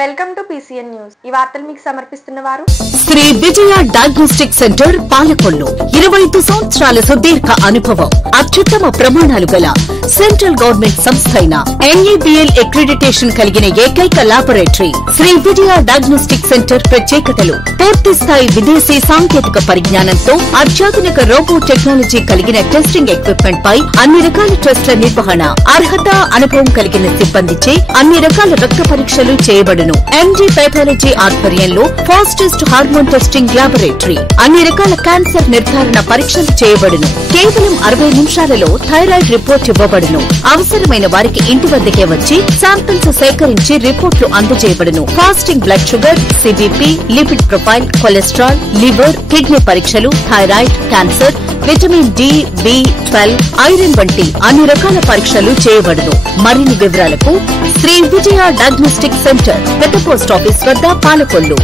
Welcome to PCN news. ఈ వార్తలు మీకు సమర్పిస్తున్నవారు శ్రీ విజయ డయాగ్నోస్టిక్ సెంటర్ పాలకొల్లు. 25 సంవత్సరాల సుదీర్ఘ అనుభవం, అత్యుత్తమ ప్రమాణాలు గల సెంట్రల్ గవర్నమెంట్ సంస్థ అయిన NABL అక్రిడిటేషన్ కలిగిన ఏకైక laboratory Shri Vijaya diagnostic centre. ప్రత్యేకతలు: పూర్తి స్థాయి విదేశీ సాంకేతిక పరిజ్ఞానంతో అత్యాధునిక రోబో టెక్నాలజీ కలిగిన టెస్టింగ్ ఎక్విప్మెంట్ పై అన్ని రకాల టెస్టుల నిర్వహణ, అర్హత, అనుభవం కలిగిన సిబ్బందిచే అన్ని రకాల రక్త పరీక్షలు చేయబడును. MD పైథాలజీ ఆధ్వర్యంలో ఫాస్టెస్ట్ హార్మోన్ టెస్టింగ్ లాబొరేటరీ. అన్ని రకాల క్యాన్సర్ నిర్ధారణ పరీక్షలు చేయబడును. కేవలం 60 నిమిషాలలో థైరాయిడ్ రిపోర్ట్ ఇవ్వబడును. అవసరమైన వారికి ఇంటి వద్దకే వచ్చి శాంపిల్స్ సేకరించి రిపోర్టులు అందజేయబడును. Fasting blood sugar, CBP, lipid profile, cholesterol, liver, kidney పరీక్షలు, thyroid, cancer, vitamin D, B12, iron వంటి అన్ని రకాల పరీక్షలు చేయబడును. మరిన్ని వివరాలకు శ్రీ విజయ డయాగ్నోస్టిక్ సెంటర్, పెద్ద పోస్ట్ ఆఫీస్ వద్ద, పాలకొల్లు.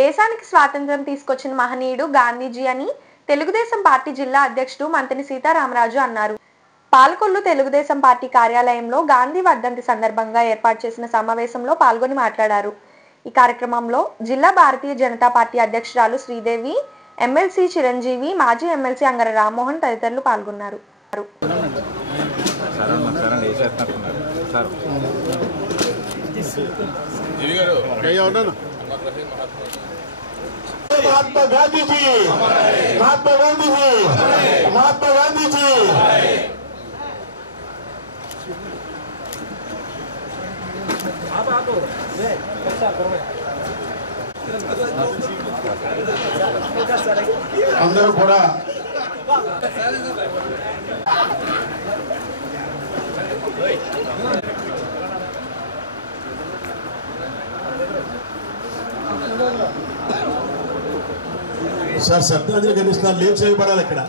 దేశానికి స్వాతంత్ర్యం తీసుకొచ్చిన మహనీయుడు గాంధీజీ అని తెలుగుదేశం పార్టీ జిల్లా అధ్యక్షుడు మంతెన సీతారామరాజు అన్నారు. పాలకొల్లు తెలుగుదేశం పార్టీ కార్యాలయంలో గాంధీ వర్ధంతి సందర్భంగా ఏర్పాటు చేసిన సమావేశంలో పాల్గొని మాట్లాడారు. ఈ కార్యక్రమంలో జిల్లా భారతీయ జనతా పార్టీ అధ్యక్షురాలు శ్రీదేవి, ఎమ్మెల్సీ చిరంజీవి, మాజీ ఎమ్మెల్సీ అంగర రామ్మోహన్ తదితరులు పాల్గొన్నారు. महात्मा गांधी जी, महात्मा गांधी जी, महात्मा गांधी जी। अंदर కూడా సార్ శ్రద్ధాంజలి ఘటిస్తున్నారు. లేట్ చేయబడాలి ఇక్కడ.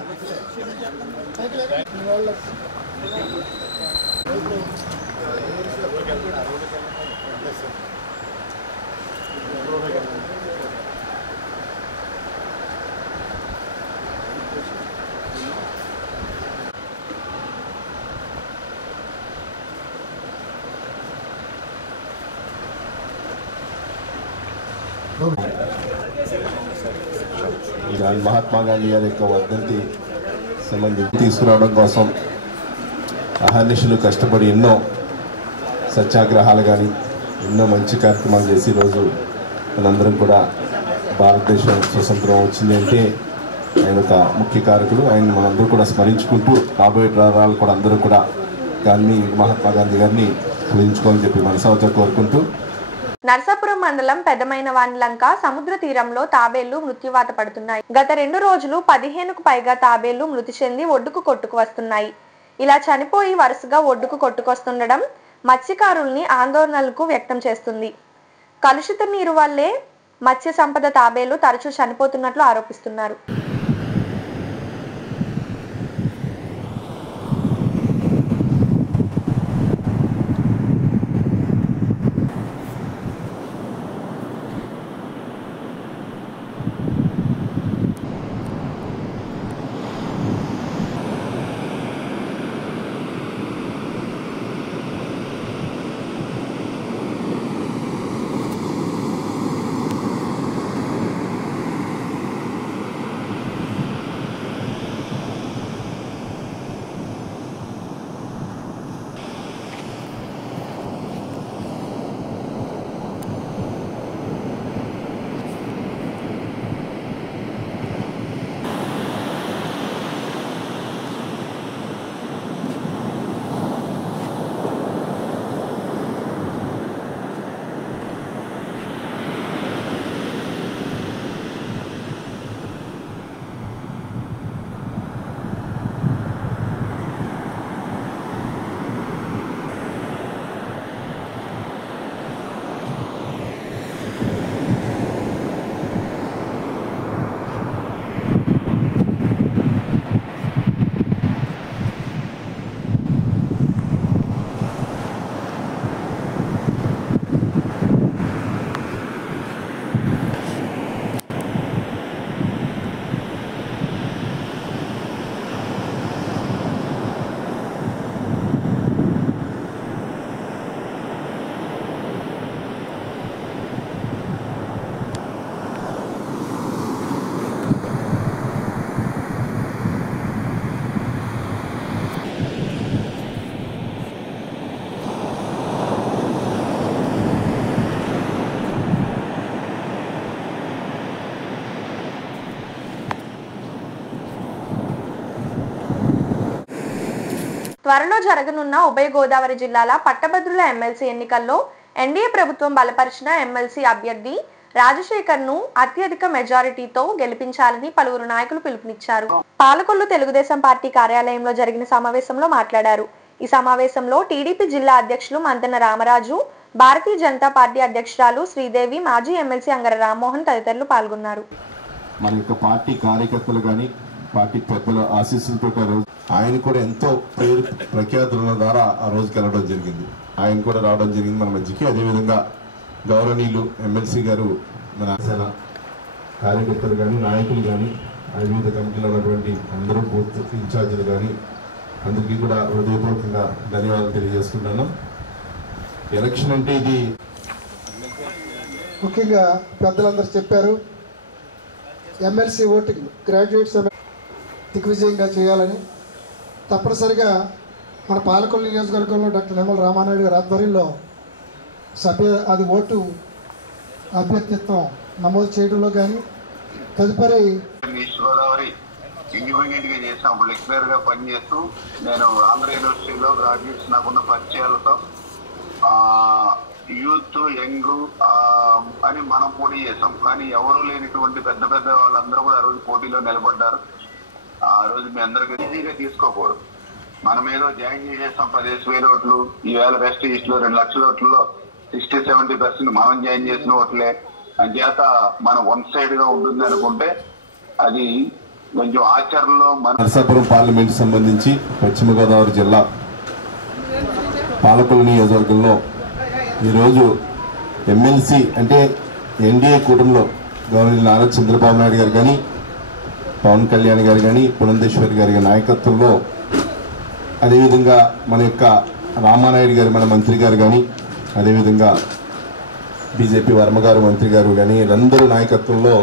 మహాత్మా గాంధీ గారి యొక్క వర్ధంతి సంబంధించి తీసుకురావడం కోసం అహర్నిశలు కష్టపడి ఎన్నో సత్యాగ్రహాలు కానీ ఎన్నో మంచి కార్యక్రమాలు చేసి ఈరోజు మనందరం కూడా భారతదేశం స్వతంత్రం వచ్చింది అంటే ఆయన ఒక ముఖ్య కారకుడు. ఆయన మనందరూ కూడా స్మరించుకుంటూ రాబోయే తరాలు కూడా అందరూ కూడా మహాత్మా గాంధీ గారిని స్మరించుకోవాలని చెప్పి మనసారా కోరుకుంటూ, నర్సాపురం మండలం పెద్దమైనవానిలంక సముద్ర తీరంలో తాబేళ్లు మృత్యువాత పడుతున్నాయి. గత 2 రోజులు 15కు పైగా తాబేళ్లు మృతి చెంది ఒడ్డుకు కొట్టుకు వస్తున్నాయి. ఇలా చనిపోయి వరుసగా ఒడ్డుకు కొట్టుకొస్తుండడం మత్స్యకారుల్ని ఆందోళనలకు వ్యక్తం చేస్తుంది. కలుషిత నీరు వల్లే మత్స్య సంపద తాబేళ్లు తరచూ చనిపోతున్నట్లు ఆరోపిస్తున్నారు. త్వరలో జరగనున్న ఉభయ గోదావరి జిల్లాల పట్టభద్రుల ఎమ్మెల్సీ ఎన్నికల్లో ఎన్డీఏ ప్రభుత్వం బలపరిచిన ఎమ్మెల్సీ అభ్యర్థి రాజశేఖర్ను అత్యధిక మెజారిటీతో గెలిపించాలని పలువురు నాయకులు పిలుపునిచ్చారు. పాలకొల్లు తెలుగుదేశం పార్టీ కార్యాలయంలో జరిగిన సమావేశంలో మాట్లాడారు. ఈ సమావేశంలో టీడీపీ జిల్లా అధ్యక్షులు మంతెన రామరాజు, భారతీయ జనతా పార్టీ అధ్యక్షురాలు శ్రీదేవి, మాజీ ఎమ్మెల్సీ అంగర రామ్మోహన్ తదితరులు పాల్గొన్నారు. మన యొక్క పార్టీ కార్యకర్తలు కానీ పార్టీ పెద్దల ఆశీస్సులతో ఆయన కూడా ఎంతో పేరు ప్రఖ్యాతుల ద్వారా ఆ రోజుకి వెళ్ళడం జరిగింది. ఆయన కూడా రావడం జరిగింది మన మధ్యకి. అదేవిధంగా గౌరవనీయులు ఎమ్మెల్సీ గారు మన కార్యకర్తలు కానీ నాయకులు కానీ వివిధ కమిటీలో ఉన్నటువంటి అందరూ బూత్ ఇన్ఛార్జీలు కానీ అందరికీ కూడా హృదయపూర్వకంగా ధన్యవాదాలు తెలియజేస్తున్నాను. ఎలక్షన్ అంటే ఇది ముఖ్యంగా పెద్దలందరూ చెప్పారు. ఎమ్మెల్సీ ఓటింగ్ గ్రాడ్యుయేట్స్ దిగ్విజయంగా చేయాలని తప్పనిసరిగా మన పాలకొల్లు నియోజకవర్గంలో డాక్టర్ నిమ్మల రామానాయుడు గారి ఆధ్వర్యంలో అది ఓటు అభ్యర్థిత్వం నమోదు చేయడంలో కానీ తదుపరి ఈస్ట్ గోదావరి ఇండిపెండెంట్గా చేసినప్పుడు లెక్చరర్గా పనిచేస్తూ నేను ఆంధ్ర యూనివర్సిటీలో గ్రాడ్యుయేట్స్ నాకున్న పరిచయాలతో యూత్ యంగ్ అని మనం పోటీ చేసాం. కానీ ఎవరు లేనిటువంటి పెద్ద పెద్ద వాళ్ళందరూ కూడా ఆ రోజు పోటీలో నిలబడ్డారు. ఆ రోజు మీ అందరికీ ఈజీగా తీసుకోకూడదు. మనం ఏదో జాయిన్ చేసేస్తాం 10,000 ఓట్లు, ఈవేళ వెస్ట్ ఈస్ట్ లో 2 లక్షల ఓట్లలో 60-70% మనం జాయిన్ చేసిన ఓట్లే అని చేత మనం వన్ సైడ్ గా ఉంటుంది అనుకుంటే అది కొంచెం ఆచరణలో మన నరసాపురం పార్లమెంట్ సంబంధించి పశ్చిమ గోదావరి జిల్లా పాలకొల్లు నియోజకవర్గంలో ఈరోజు ఎమ్మెల్సీ అంటే ఎన్డీఏ కూటమిలో గవర్నర్ నారా చంద్రబాబు నాయుడు గారు కానీ పవన్ కళ్యాణ్ గారు కానీ పురంధేశ్వరి గారి నాయకత్వంలో అదేవిధంగా మన యొక్క రామానాయుడు గారు మన మంత్రి గారు కానీ అదేవిధంగా బీజేపీ వర్మ గారు మంత్రి గారు కానీ వీళ్ళందరూ నాయకత్వంలో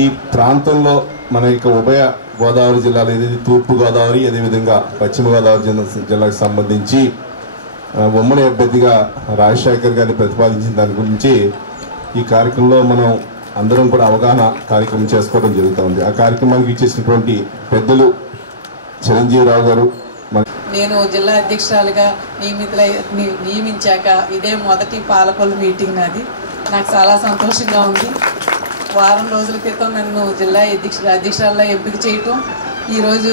ఈ ప్రాంతంలో మన యొక్క ఉభయ గోదావరి జిల్లాలో ఏదైతే తూర్పు గోదావరి అదేవిధంగా పశ్చిమ గోదావరి జిల్లాకు సంబంధించి ఉమ్మడి అభ్యర్థిగా రాజశేఖర్ గారిని ప్రతిపాదించిన దాని గురించి ఈ కార్యక్రమంలో మనం అందరం కూడా అవగాహన కార్యక్రమం చేసుకోవడం జరుగుతుంది. ఆ కార్యక్రమానికి ఇచ్చేసినటువంటి పెద్దలు చిరంజీవిరావు గారు, నేను జిల్లా అధ్యక్షురాలుగా నియమించాక ఇదే మొదటి పాలకొల్లు మీటింగ్ నాది. నాకు చాలా సంతోషంగా ఉంది. వారం రోజుల క్రితం నన్ను జిల్లా అధ్యక్షురాలుగా ఎంపిక చేయటం, ఈరోజు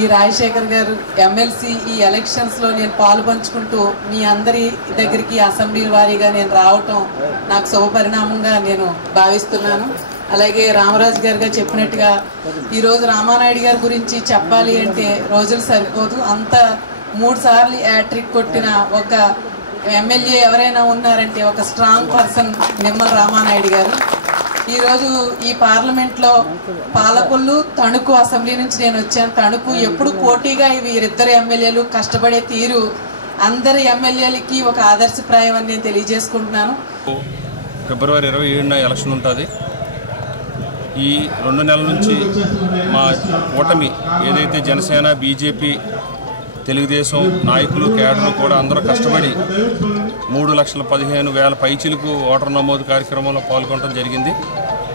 ఈ రాజశేఖర్ గారు ఎమ్మెల్సీ ఈ ఎలక్షన్స్లో నేను పాలు పంచుకుంటూ మీ అందరి దగ్గరికి అసెంబ్లీ వారీగా నేను రావటం నాకు శుభపరిణామంగా నేను భావిస్తున్నాను. అలాగే రామరాజు గారుగా చెప్పినట్టుగా ఈరోజు రామానాయుడు గారి గురించి చెప్పాలి అంటే రోజులు సరిపోదు. అంత 3 సార్లు హ్యాట్రిక్ కొట్టిన ఒక ఎమ్మెల్యే ఎవరైనా ఉన్నారంటే ఒక స్ట్రాంగ్ పర్సన్ నిమ్మల రామానాయుడు గారు. ఈరోజు ఈ పార్లమెంట్లో పాలకొల్లు తణుకు అసెంబ్లీ నుంచి నేను వచ్చాను. తణుకు ఎప్పుడు పోటీగా వీరిద్దరు ఎమ్మెల్యేలు కష్టపడే తీరు అందరి ఎమ్మెల్యేలకి ఒక ఆదర్శప్రాయం అని నేను తెలియజేసుకుంటున్నాను. ఫిబ్రవరి 27న ఎలక్షన్ ఉంటుంది. ఈ 2 నెలల నుంచి మా కూటమి ఏదైతే జనసేన, బీజేపీ, తెలుగుదేశం నాయకులు, కేడర్లు కూడా అందరూ కష్టపడి 3,15,000 పైచిలకు ఓటర్ నమోదు కార్యక్రమంలో పాల్గొనడం జరిగింది.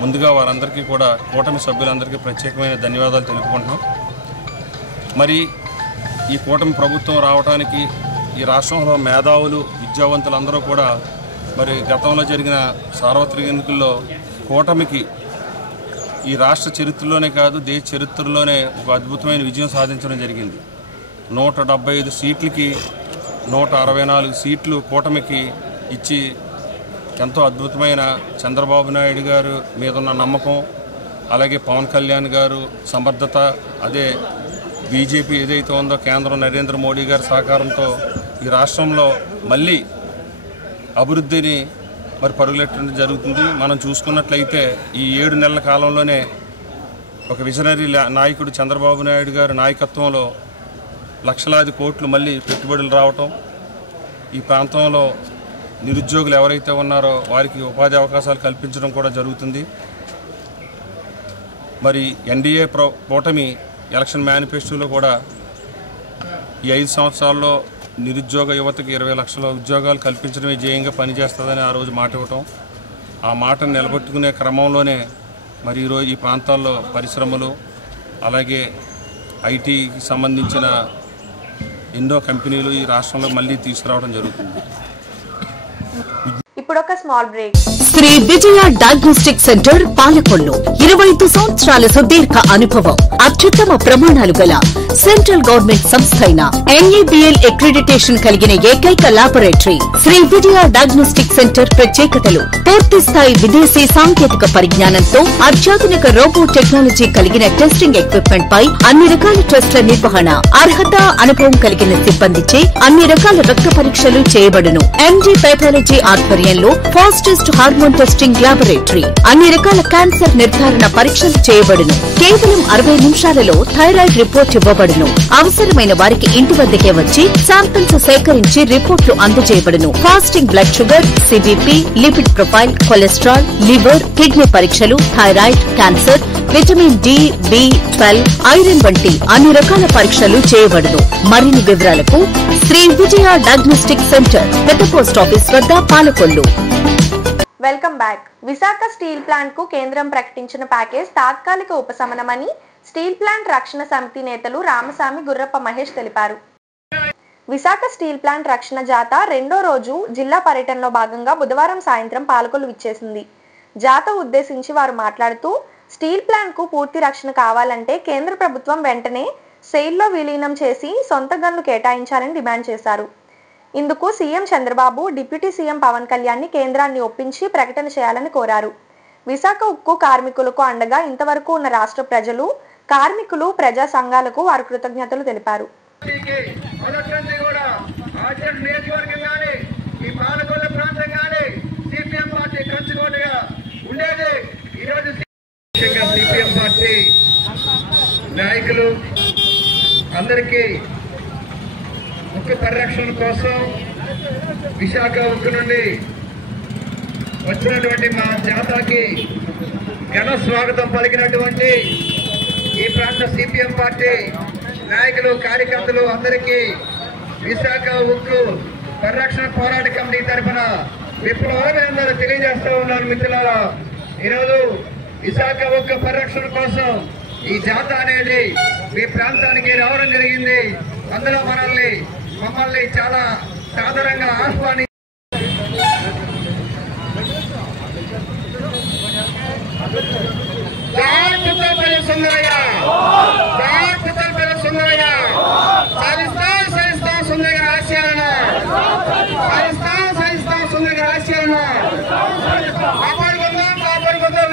ముందుగా వారందరికీ కూడా కూటమి సభ్యులందరికీ ప్రత్యేకమైన ధన్యవాదాలు తెలుపుకుంటున్నాం. మరి ఈ కూటమి ప్రభుత్వం రావడానికి ఈ రాష్ట్రంలో మేధావులు, విద్యావంతులందరూ కూడా మరి గతంలో జరిగిన సార్వత్రిక ఎన్నికల్లో కూటమికి ఈ రాష్ట్ర చరిత్రలోనే కాదు దేశ చరిత్రలోనే ఒక అద్భుతమైన విజయం సాధించడం జరిగింది. 175 సీట్లకి 164 సీట్లు కూటమికి ఇచ్చి ఎంతో అద్భుతమైన చంద్రబాబు నాయుడు గారు మీద ఉన్న నమ్మకం, అలాగే పవన్ కళ్యాణ్ గారు సమర్థత, అదే బీజేపీ ఏదైతే ఉందో కేంద్రం నరేంద్ర మోడీ గారి సహకారంతో ఈ రాష్ట్రంలో మళ్ళీ అభివృద్ధిని మరి పరుగులెట్టడం జరుగుతుంది. మనం చూసుకున్నట్లయితే ఈ 7 నెలల కాలంలోనే ఒక విజనరీ నాయకుడు చంద్రబాబు నాయుడు గారి నాయకత్వంలో లక్షలాది కోట్లు మళ్ళీ పెట్టుబడులు రావటం, ఈ ప్రాంతంలో నిరుద్యోగులు ఎవరైతే ఉన్నారో వారికి ఉపాధి అవకాశాలు కల్పించడం కూడా జరుగుతుంది. మరి ఎన్డీఏ కూటమి ఎలక్షన్ మేనిఫెస్టోలో కూడా ఈ 5 సంవత్సరాల్లో నిరుద్యోగ యువతకి 20 లక్షల ఉద్యోగాలు కల్పించడమే ధ్యేయంగా పనిచేస్తుందని ఆ రోజు మాట ఇవ్వటం, ఆ మాటను నిలబెట్టుకునే క్రమంలోనే మరి ఈరోజు ఈ ప్రాంతాల్లో పరిశ్రమలు, అలాగే ఐటీకి సంబంధించిన ఎన్నో కంపెనీలు ఈ రాష్ట్రంలో మళ్ళీ తీసుకురావడం జరుగుతుంది. ఇప్పుడు ఒక small break. Shri Vijaya diagnostic centre Palakollu 25 సంవత్సరాల సుదీర్ఘ అనుభవం, అత్యుత్తమ ప్రమాణాలు గల సెంట్రల్ గవర్నమెంట్ సంస్థ అయిన NABL అక్రిడిటేషన్ కలిగిన ఏకైక laboratory. Shri Vijaya diagnostic centre ప్రత్యేకతలు: పూర్తి స్థాయి విదేశీ సాంకేతిక పరిజ్ఞానంతో అత్యాధునిక రోబో టెక్నాలజీ కలిగిన టెస్టింగ్ ఎక్విప్మెంట్ పై అన్ని రకాల టెస్టుల నిర్వహణ, అర్హత, అనుభవం కలిగిన సిబ్బందిచే అన్ని రకాల రక్త పరీక్షలు చేయబడును. MD పైథాలజీ ఆధ్వర్యంలో ఫాస్టెస్ట్ హార్మోన్ టెస్టింగ్ లాబొరేటరీ. అన్ని రకాల క్యాన్సర్ నిర్ధారణ పరీక్షలు చేయబడును. కేవలం 60 నిమిషాలలో థైరాయిడ్ రిపోర్ట్ ఇవ్వబడును. అవసరమైన వారికి ఇంటి వద్దకే వచ్చి శాంపిల్స్ సేకరించి రిపోర్ట్లు అందజేయబడును. Fasting blood sugar, CBP, lipid profile, cholesterol, liver, kidney పరీక్షలు, thyroid, cancer, vitamin D, B12, iron వంటి అన్ని రకాల పరీక్షలు చేయబడును. మరిన్ని వివరాలకు శ్రీ విజయ డయాగ్నోస్టిక్ సెంటర్, పెద్ద పోస్ట్ ఆఫీస్ వద్ద, Palakollu. Welcome back. Visakha steel plant కు కేంద్రం ప్రకటించిన ప్యాకేజ్ తాత్కాలిక ఉపశమనమని స్టీల్ ప్లాంట్ రక్షణ సమితి నేతలు రామస్వామి, గుర్రప్ప మహేష్ తెలిపారు. విశాఖ స్టీల్ ప్లాంట్ రక్షణ జాత రెండో రోజు జిల్లా పర్యటనలో భాగంగా బుధవారం సాయంత్రం పాలకొల్లు విచ్చేసింది. జాత ఉద్దేశించి వారు మాట్లాడుతూ, స్టీల్ ప్లాంట్ కు పూర్తి రక్షణ కావాలంటే కేంద్ర ప్రభుత్వం వెంటనే సెయిల్లో విలీనం చేసి సొంత గన్లు కేటాయించాలని డిమాండ్ చేశారు. ఇందుకు CM Chandrababu, deputy CM Pawan Kalyan కేంద్రాన్ని ఒప్పించి ప్రకటన చేయాలని కోరారు. విశాఖ ఉక్కు కార్మికులకు అండగా ఇంతవరకు ఉన్న రాష్ట్ర ప్రజలు, కార్మికులు, ప్రజా సంఘాలకు వారు కృతజ్ఞతలు తెలిపారు. నాయకులు అందరికీ ఉక్కు పరిరక్షణ కోసం విశాఖ ఉక్కు నుండి వచ్చినటువంటి మా జాతాకి ఘన స్వాగతం పలికినటువంటి ఈ ప్రాంత CPM పార్టీ నాయకులు, కార్యకర్తలు అందరికీ విశాఖ ఉక్కు పరిరక్షణ పోరాట కమిటీ తరఫున విప్లవాభినందనలు తెలియజేస్తూ ఉన్నాను. మిత్రులారా, ఈరోజు విశాఖ ఉక్కు పరిరక్షణ కోసం ఈ జాత అనేది మీ ప్రాంతానికి రావడం జరిగింది. అందులో మమ్మల్ని చాలా సాధారణంగా ఆహ్వానించారు.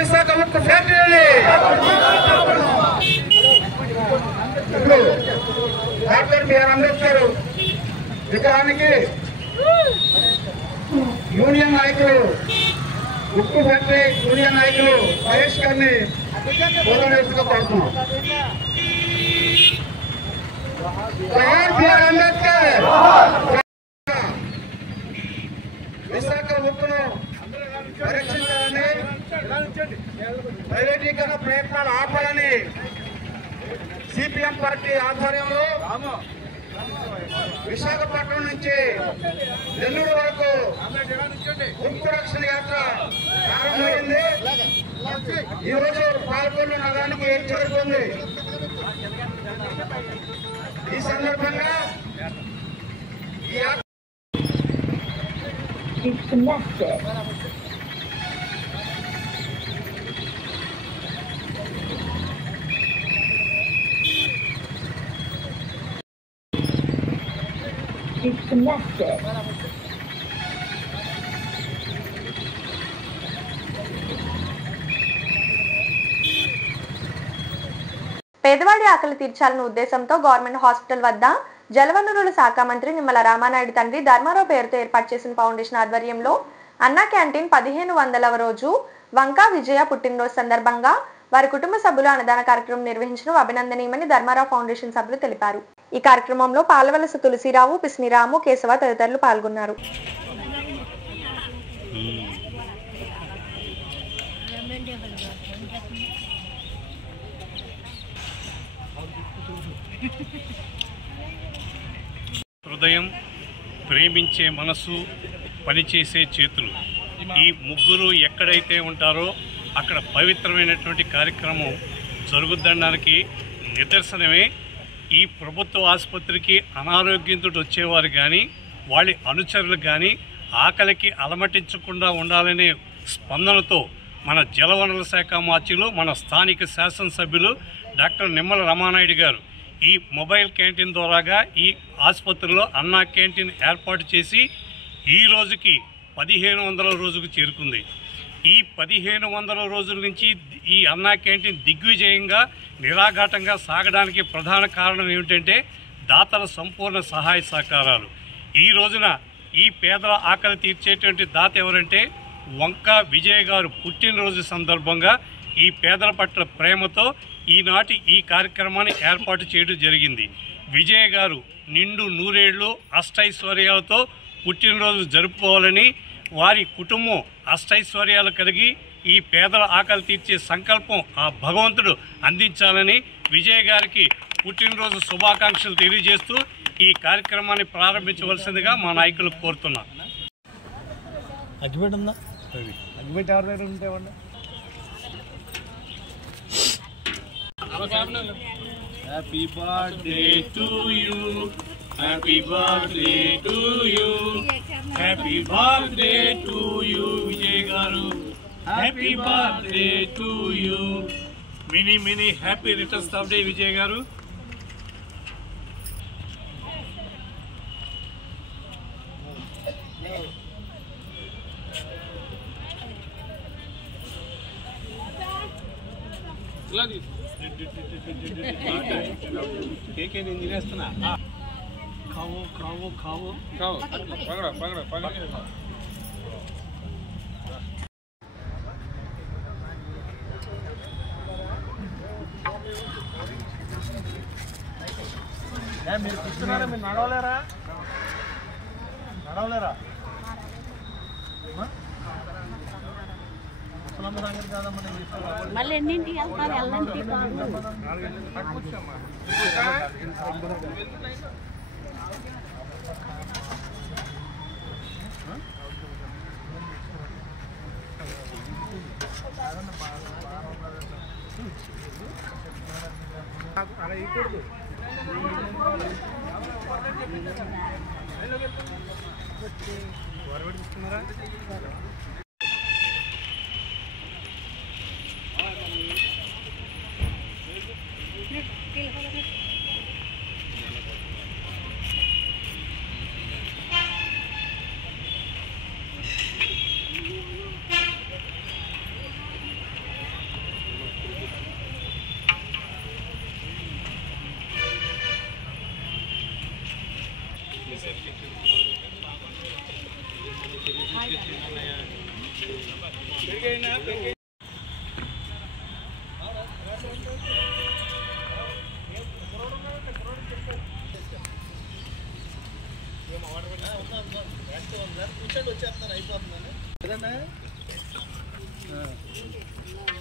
విశాఖ ఉక్కు ఫ్యాక్టరీ డాక్టర్ బిఆర్ అంబేద్కర్ విగ్రహానికి యూనియన్ నాయకులు, ఉక్కు ఫ్యాక్టరీ యూనియన్ నాయకులు మహేష్ గారిని పూలవేసుగా పడుతున్నాం. బిఆర్ అంబేద్కర్ విశాఖ ఉక్కును పరీక్షించాలని, ప్రైవేటీకరణ ప్రయత్నాలు ఆపాలని CPM పార్టీ ఆధ్వర్యంలో విశాఖపట్నం నుంచి నెల్లూరు వరకు ఉక్కు రక్షణ యాత్ర ప్రారంభమైంది. ఈరోజు పాల్గొన్న నగరానికి ఏం జరుగుతుంది? ఈ సందర్భంగా ఈ యాత్ర పేదవాడి ఆకలి తీర్చాలన్న ఉద్దేశంతో గవర్నమెంట్ హాస్పిటల్ వద్ద జలవనరుల శాఖ మంత్రి నిమ్మల రామానాయుడు తండ్రి ధర్మారావు పేరుతో ఏర్పాటు చేసిన ఫౌండేషన్ ఆధ్వర్యంలో అన్నా క్యాంటీన్ 1500వ రోజు వంకా విజయ పుట్టినరోజు సందర్భంగా వారి కుటుంబ సభ్యులు అన్నదాన కార్యక్రమం నిర్వహించడం అభినందనీయమని ధర్మారావు ఫౌండేషన్ సభ్యులు తెలిపారు. ఈ కార్యక్రమంలో పాలవలస తులసిరావు, పిస్నిరాము, కేశవ తదితరులు పాల్గొన్నారు. హృదయం, ప్రేమించే మనసు, పనిచేసే చేతులు, ఈ ముగ్గురు ఎక్కడైతే ఉంటారో అక్కడ పవిత్రమైనటువంటి కార్యక్రమం జరుగుద్దనడానికి నిదర్శనమే ఈ ప్రభుత్వ ఆసుపత్రికి అనారోగ్యంతో వచ్చేవారు కానీ వాళ్ళ అనుచరులు కానీ ఆకలికి అలమటించకుండా ఉండాలనే స్పందనతో మన జలవనరుల శాఖ మార్చిలో మన స్థానిక శాసనసభ్యులు డాక్టర్ నిమ్మల రామానాయుడు గారు ఈ మొబైల్ క్యాంటీన్ ద్వారాగా ఈ ఆసుపత్రిలో అన్నా క్యాంటీన్ ఏర్పాటు చేసి ఈ రోజుకి 1500 రోజుకు చేరుకుంది. ఈ 1500 రోజుల నుంచి ఈ అన్నా క్యాంటీన్ దిగ్విజయంగా నిరాఘాటంగా సాగడానికి ప్రధాన కారణం ఏమిటంటే దాతల సంపూర్ణ సహాయ సహకారాలు. ఈ రోజున ఈ పేదల ఆకలి తీర్చేటువంటి దాత ఎవరంటే వంక విజయ్ గారు పుట్టినరోజు సందర్భంగా ఈ పేదల పట్ల ప్రేమతో ఈనాటి ఈ కార్యక్రమాన్ని ఏర్పాటు చేయడం జరిగింది. విజయ్ గారు నిండు నూరేళ్లు అష్టైశ్వర్యాలతో పుట్టినరోజు జరుపుకోవాలని, వారి కుటుంబం అష్టైశ్వర్యాలు కలిగి ఈ పేదల ఆకలి తీర్చే సంకల్పం ఆ భగవంతుడు అందించాలని విజయ్ గారికి పుట్టినరోజు శుభాకాంక్షలు తెలియజేస్తూ ఈ కార్యక్రమాన్ని ప్రారంభించవలసిందిగా మా నాయకులు కోరుతున్నారు. Happy birthday to you. Happy birthday to you. Happy birthday to you, Vijay Garu. Happy birthday to you. Many happy returns of day, Vijay Garu. కేకే నేను తినేస్తున్నా. खाओ खाओ खाओ खाओ पकड़ो पकड़ो पकड़ो. మీరు కూర్చున్నారా? మీరు నడవలేరా? నడవలేరా? మళ్ళీ ఎన్నింటికి వెళ్తారు? ఎల్లంటికి అలా ఇవ్వకూడదు. వరవడి తీసుకున్నారా? కూర్చోండి, వచ్చేస్తున్నారు, అయిపోతుందని సరేనా?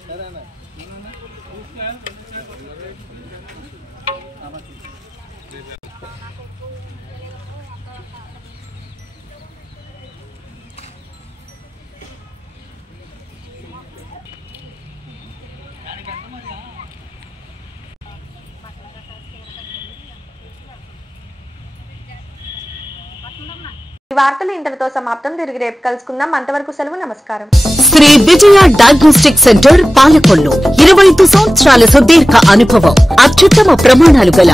సరేనా? ఈ వార్తలు ఇంతటితో సమాప్తం. తిరిగి రేపు కలుసుకుందాం. అంతవరకు సెలవు. నమస్కారం. శ్రీ విజయ డయాగ్నోస్టిక్ సెంటర్ పాలకొల్లు 25 సంవత్సరాల సుదీర్ఘ అనుభవం, అత్యుత్తమ ప్రమాణాలు గల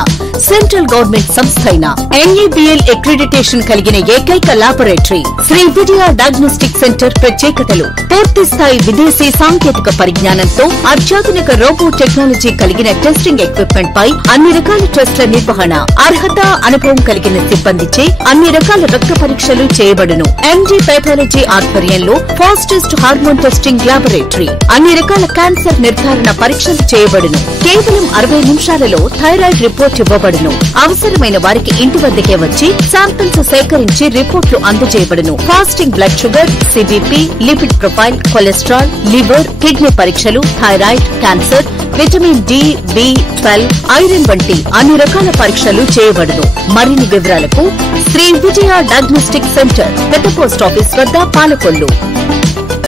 సెంట్రల్ గవర్నమెంట్ సంస్థ అయిన NABL అక్రిడిటేషన్ కలిగిన ఏకైక laboratory Shri Vijaya diagnostic centre. ప్రత్యేకతలు: పూర్తి స్థాయి విదేశీ సాంకేతిక పరిజ్ఞానంతో అత్యాధునిక రోబో టెక్నాలజీ కలిగిన టెస్టింగ్ ఎక్విప్మెంట్ పై అన్ని రకాల టెస్టుల నిర్వహణ, అర్హత అనుభవం కలిగిన సిబ్బందిచే అన్ని రకాల రక్త పరీక్షలు చేయబడును. MD పైథాలజీ ఆధ్వర్యంలో ఫాస్టెస్ట్ హార్మోన్ టెస్టింగ్ ల్యాబొరేటరీ, అన్ని రకాల క్యాన్సర్ నిర్ధారణ పరీక్షలు చేయబడును. కేవలం 60 నిమిషాలలో థైరాయిడ్ రిపోర్ట్ ఇవ్వబడును. అవసరమైన వారికి ఇంటి వద్దకే వచ్చి శాంపిల్స్ సేకరించి రిపోర్ట్లు అందజేయబడును. Fasting blood sugar, CBP, lipid profile, cholesterol, liver, kidney పరీక్షలు, thyroid, cancer, vitamin D, B12, iron వంటి అన్ని రకాల పరీక్షలు చేయబడును. మరిన్ని వివరాలకు శ్రీ విజయ డయాగ్నోస్టిక్ సెంటర్, పెద్ద పోస్ట్ ఆఫీస్ వద్ద, పాలకొల్లు.